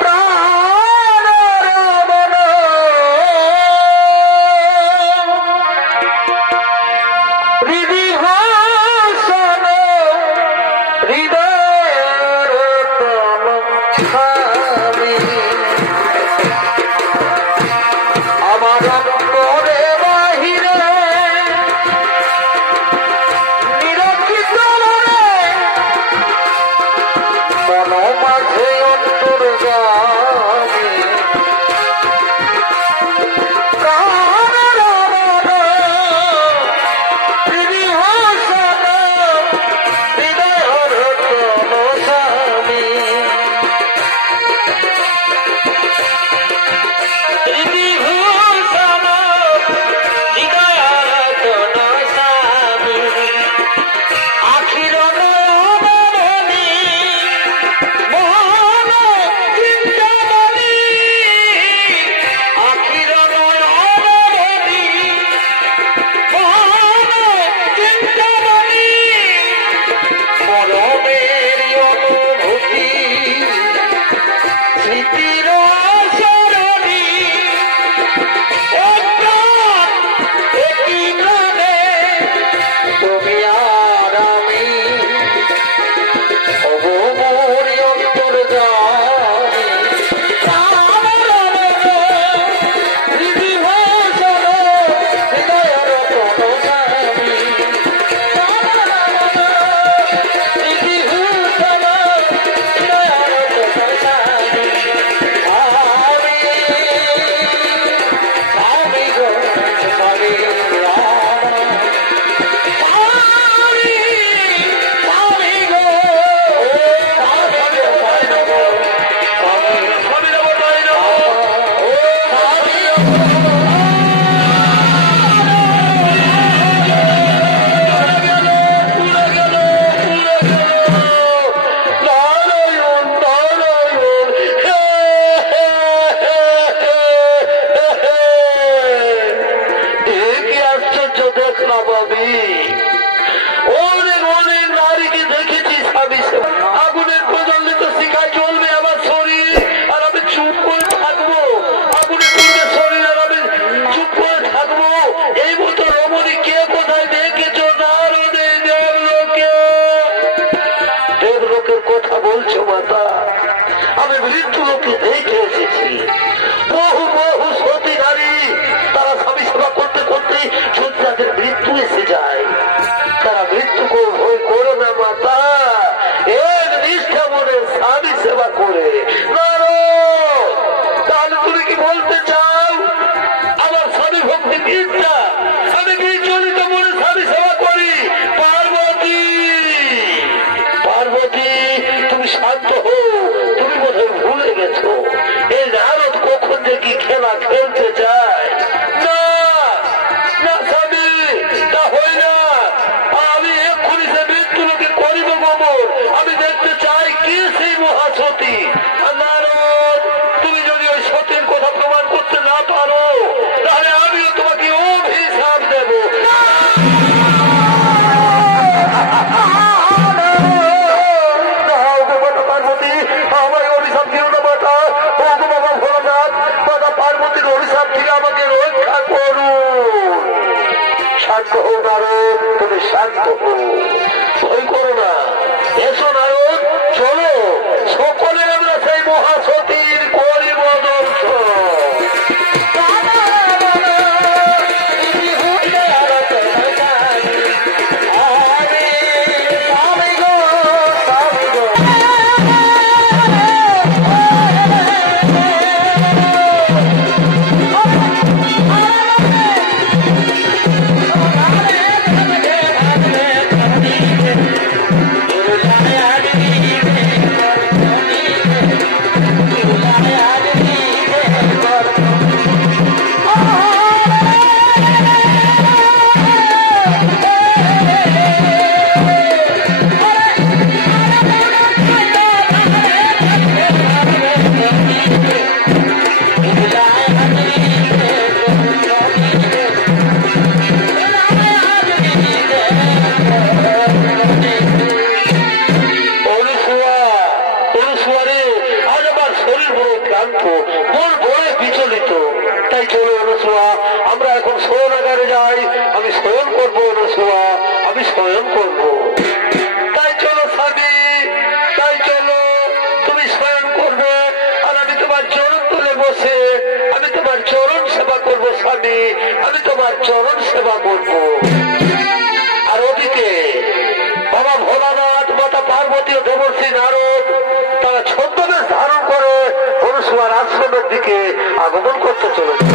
প্রাণ দেখে এসেছি বহু বহু সতী নারী তারা স্বামী সেবা করতে করতে যদি তাদের মৃত্যু এসে যায়, তারা মৃত্যুকে ভয় করে না মাতা, এক নিষ্ঠা মনে স্বামী সেবা করে। তাহলে তুমি কি বলতে চাও আমার স্বামী ভক্তি বিদ্যা, আমি বিচলিত মনে স্বামী সেবা করি? পার্বতী, পার্বতী তুমি শান্ত হো, তুমি বোধহয় ভুলে গেছো এই নারদ কখন যে কি খেলা খেলতে চায়। না না স্বামী, তা হয় না, আমি এক্ষুনি সে মৃত্যু লোকে করিব গোবর। আমি দেখতে চাই কে সেই মহাসতী। নারদ, তুমি যদি ওই সতীর কথা প্রমাণ করতে না পারো তাহলে আমিও তোমাকে অভিশাপ দেব। পার্বতী, আমার অভিশাপ দিও না মাতা। বাবা ভোলানাথ, মাতা পার্বতীর অভিশাপ থেকে আমাকে রক্ষা করুন। শান্ত হো নারদ, তুমি শান্ত হো, ভয় করো না। এসো নারদ, চলো সকলে আমরা সেই মহাসতীর করিব দর্শন। আমরা এখন শয়নাগারে যাই, আমি শয়ন করবো অনুসুয়া, আমি শয়ন করবো। তাই চলো স্বামী, তাই চলো, তুমি শয়ন করবে আর আমি তোমার চরণ তুলে বসে আমি তোমার চরণ সেবা করবো। স্বামী, আমি তোমার চরণ সেবা করবো। আর ওদিকে বাবা ভোলানাথ, মাতা পার্বতী ও দেবর্ষী নারদ তারা ছদ্মবেশ ধারণ করে অনুসুয়ার আশ্রমের দিকে আগমন করতে চলেছে।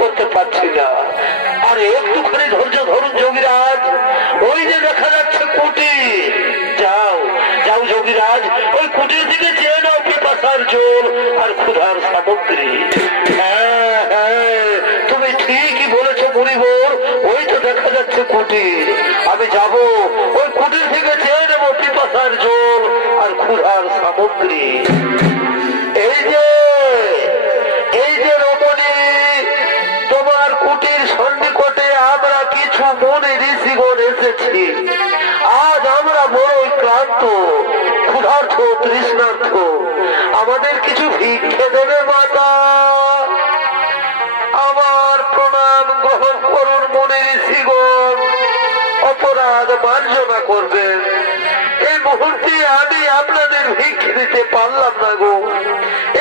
করতে পারছি না, আর একটুখানি ধৈর্য ধরুন যোগীরাজ, ওই যে দেখা যাচ্ছে কুটি, যাও যাও যোগীরাজ, ওই কুটির দিকে চেয়ে নাও পিপাসার জল আর ক্ষুধার সামগ্রী। হ্যাঁ হ্যাঁ, তুমি ঠিকই বলেছো মুনিবর, ওই তো দেখা যাচ্ছে কুটি। আমি যাব ওই কুটির থেকে চেয়ে নেবো পিপাসার জল আর ক্ষুধার সামগ্রী। এই যে রমণী, তোমার কুটির সন্নিকটে আমরা কিছু মুনি ঋষিগণ এসেছি। আজ আমরা বড়ই ক্লান্ত, ক্ষুধার্থ, তৃষ্ণার্থ, আমাদের কিছু ভিক্ষে দেবে মাতা? আমার প্রণাম গ্রহণ করুন মুনি ঋষিগণ, অপরাধ মার্জনা করবেন। এই মুহূর্তে আমি আপনাদের ভিক্ষে দিতে পারলাম না গো,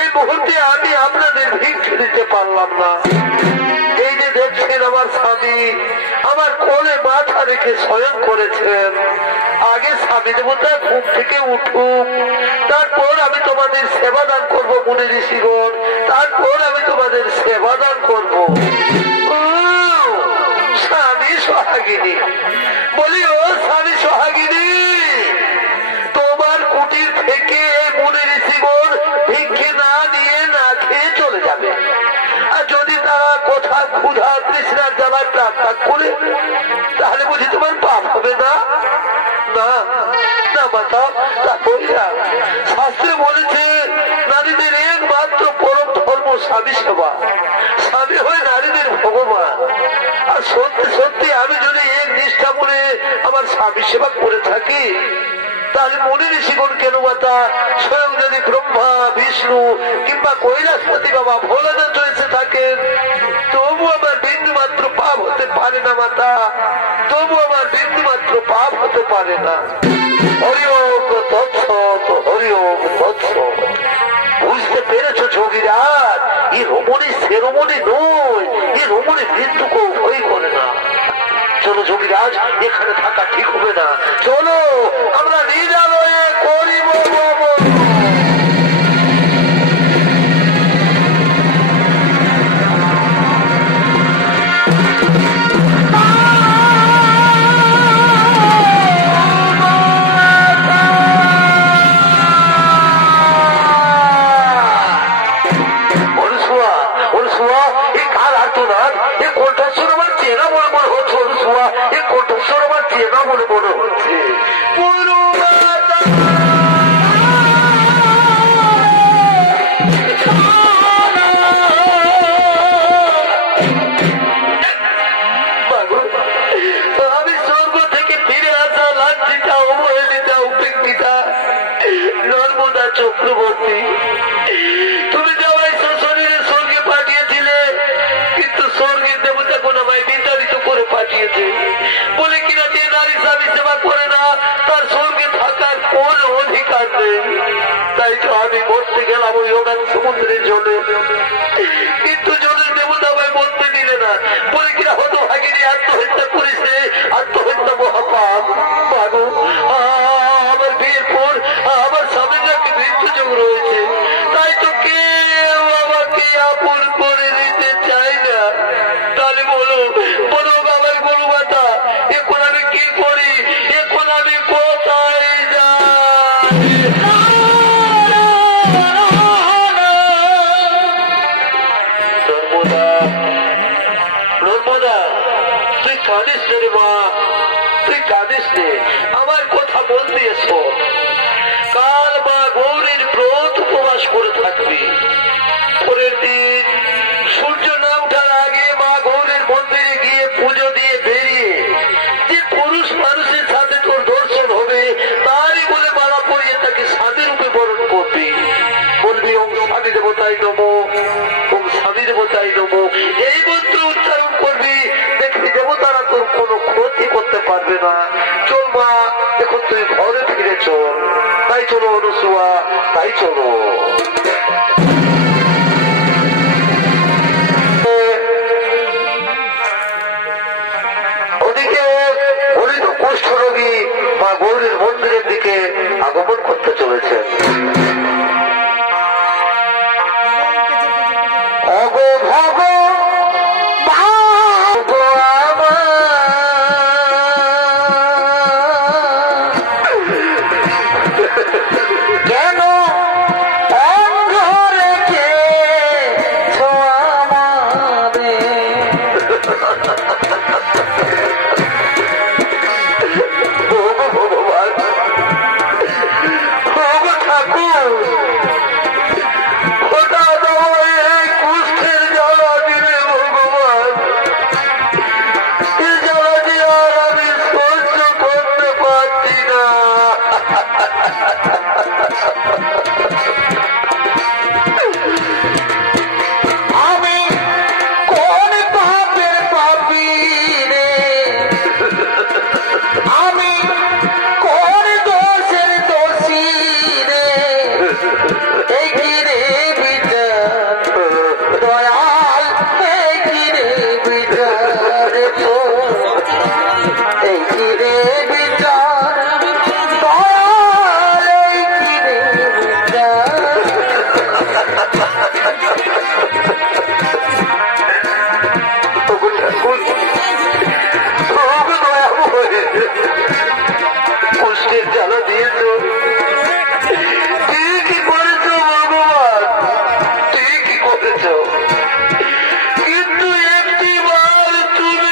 এই মুহূর্তে আমি আপনাদের ভিক্ষে দিতে পারলাম না। এই যে দেখছেন আমার স্বামী আমার কোলে মাথা রেখে শয়ন করেছেন, আগে স্বামী দেবতা ঘুম থেকে উঠুক, তারপর আমি তোমাদের সেবা দান করবো মুনি ঋষিগণ, তারপর আমি তোমাদের সেবা দান করবো। স্বামী সোহাগিনী, বলি ও স্বামী সোহাগিনী, তোমার কুটির থেকে জ্বালায় প্রাণ ত্যাগ করে, তাহলে বুঝি তোমার পাপ হবে না? না না মাতা, তা বলি না। শাস্ত্রে বলেছে নারীদের একমাত্র পরম ধর্ম স্বামী সেবা, স্বামী হয়ে নারীদের ভগবান। আর সত্যি সত্যি আমি যদি এক নিষ্ঠা করে আমার স্বামী সেবা করে থাকি, তাহলে মনে ঋষিগণ কেন মাতা স্বয়ং যদি ব্রহ্মা বিষ্ণু কিংবা কৈলাসপতি বাবা ভোলানাথ এসে থাকেন, তবু আমার বিন্দু মাত্র পাপ হতে পারে না মাতা, তবু আমার বিন্দু মাত্র পাপ হতে পারে না। হরি ওম তৎসৎ, হরি ওম তৎসৎ। বুঝতে পেরেছ যোগীরাজ, এই রমণী সে রমণী নয়, এই রমণী মৃত্যুকেও ভয় করে না। চলো যোগীরাজ, এখানে থাকা ঠিক হবে না, চলো আমরা নিরালয়ে করিব ভ্রমণ। চক্রবর্তী, তুমি যাওয়াই শরীরে স্বর্গে পাঠিয়েছিলে, কিন্তু স্বর্গের দেবতা কোন আমায় বিতাড়িত করে পাঠিয়েছে বলে কিনা যে নারী স্বামী সেবা করে না তার স্বর্গে থাকার কোন অধিকার নেই। তাই তো আমি মরতে গেলাম ওই অগাধ সমুদ্রের জলে, কিন্তু জলের দেবতা আমায় মরতে দিলে না বলে কিনা হতভাগিনী আত্মহত্যা করেছে। আত্মহত্যা মহাপাপ। মাগো, আমার বিয়ের পর আমার স্বামীর নাকি মৃত্যুযোগ রয়েছে, তাই তো কেউ আমাকে আপন করে নিতে চায় না। তাহলে বলো বলো আমার গরু মাতা, এখন আমি কি করি? এখন আমি কোথায় যাই? নর্মদা, তুই কাঁদিস রে মা, তুই কাঁদিস রে, আমার কথা বল দিয়েছ। কাল মা গৌরীর ব্রত উপবাস করে থাকবি। পরের দিন সূর্য না উঠার আগে মা গৌরীর মন্দিরে গিয়ে পুজো দিয়ে বেরিয়ে যে পুরুষ মানুষের সাথে তোর দর্শন হবে তারই বলে মালা পরিয়ে তাকে স্বামী রূপে বরণ করবি। বলবি ওম স্বামী দেবতাই নমো, ওম স্বামী দেবতাই নমো, এই মন্ত্র উচ্চারণ করবি। দেখবি দেবতারা তোর কোনো ক্ষতি করতে পারবে না। চল মা, এখন তুই ঘরে ফিরে চল। তাই চলো অনুসুয়া, তাই চলো। ওদিকে গরিব কুষ্ঠরোগী মা গৌরীর মন্দিরের দিকে আগমন করতে চলেছে। কিন্তু একটি বার তুমি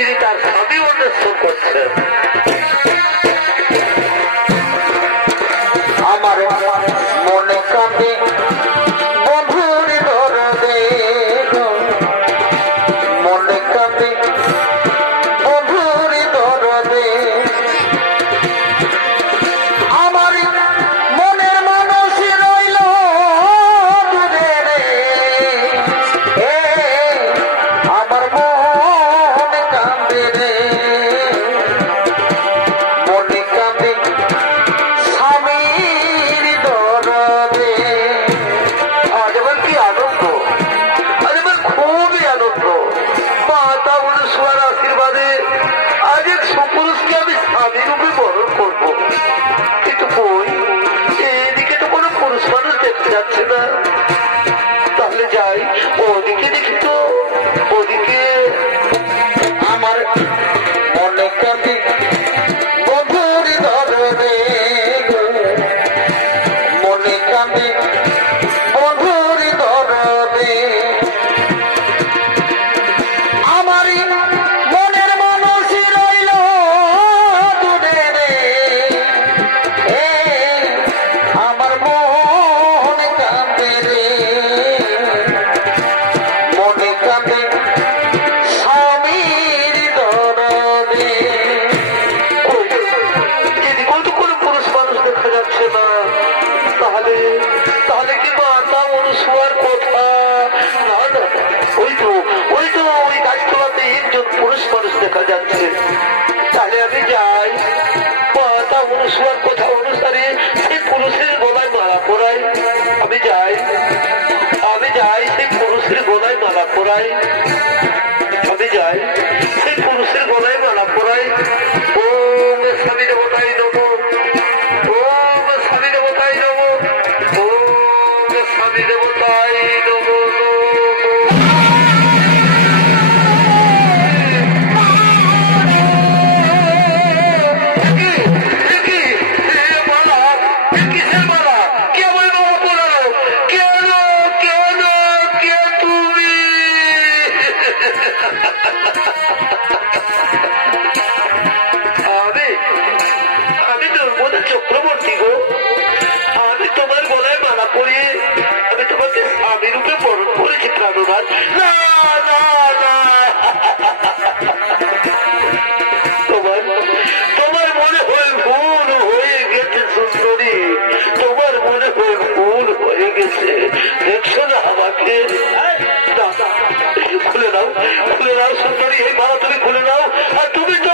তিনি তার স্বামী অন্বেষণ করছেন। আমার মনে কাঁদে বন্ধুর দরদে, মনে কাঁদে বন্ধুর দরদে, আমার মনের মানুষ রইল দূরে রে, আমার মন কাঁদে রে, মনে কাঁদে স্বামীর দরদে। আজ আমার কি আনন্দ, আজ আমার খুবই আনন্দ। মাতা অনুসূয়ার আশীর্বাদে আজ এক সুপুরুষকে আমি স্বামী রূপে বরণ করবো। কিন্তু কই, এদিকে তো কোনো পুরুষ মানুষ দেখতে যাচ্ছে না। তাহলে যাই ওদিকে দেখি তো, ওদিকে। আমার মনে কাঁদে বন্ধুর দরদে, মনে কাঁদে বন্ধুর দরদে, আমার মনের মানুষ রইল দূরে রে, আমার মন কাঁদে রে, মনে কাঁদে স্বামীর দরদে। এদিকেও তো কোনো পুরুষ মানুষ দেখা যাচ্ছে না। তাহলে তাহলে কি মাতা অনুসূয়ার কথা? না না, ওই তো ওই গাছতলাতে একজন পুরুষ মানুষ দেখা যাচ্ছে। তাহলে আমি যাই, মাতা অনুসূয়ার কথা অনুসারে সেই পুরুষের গলায় মালা পরাই। আমি যাই সেই পুরুষের গলায় মালা পরাই। আমি যাই সেই পুরুষের গলায় মালা পরাই। ওম স্বামী দেবতাই নমো, ওম স্বামী দেবতাই নমো, ওম স্বামী দেবতাই নমো। কিসের মালা? কে আমার মালা পরালো? কেন কেন কে তুমি? আমি দুর্বোধ চক্রবর্তী গো। আমি তোমার গলায় মালা পরিয়ে আমি তোমাকে স্বামী রূপে বরণ করেছি প্রাণনাথ। না না না, তোমার মনে হয় ভুল হয়ে গেছে সুন্দরী, তোমার মনে হয় ভুল হয়ে গেছে। দেখছো না আমাকে? খুলে নাও সুন্দরী, এই মালা তুমি খুলে নাও। আর তুমি তো